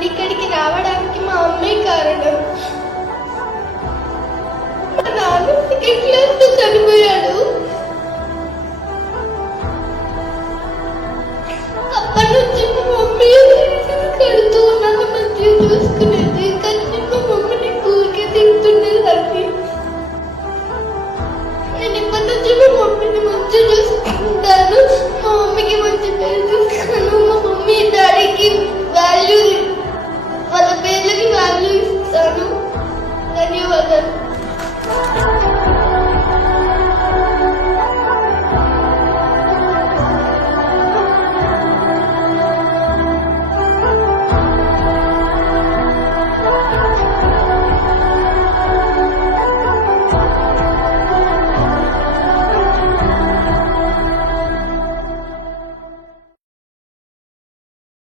నేను ఇక్కడికి రావడానికి మా అమ్మే కారణం. మా నాన్న సెకండ్ క్లాస్ లో చనిపోయాడు. అప్పటి నుంచి మా మమ్మీ కడుతూ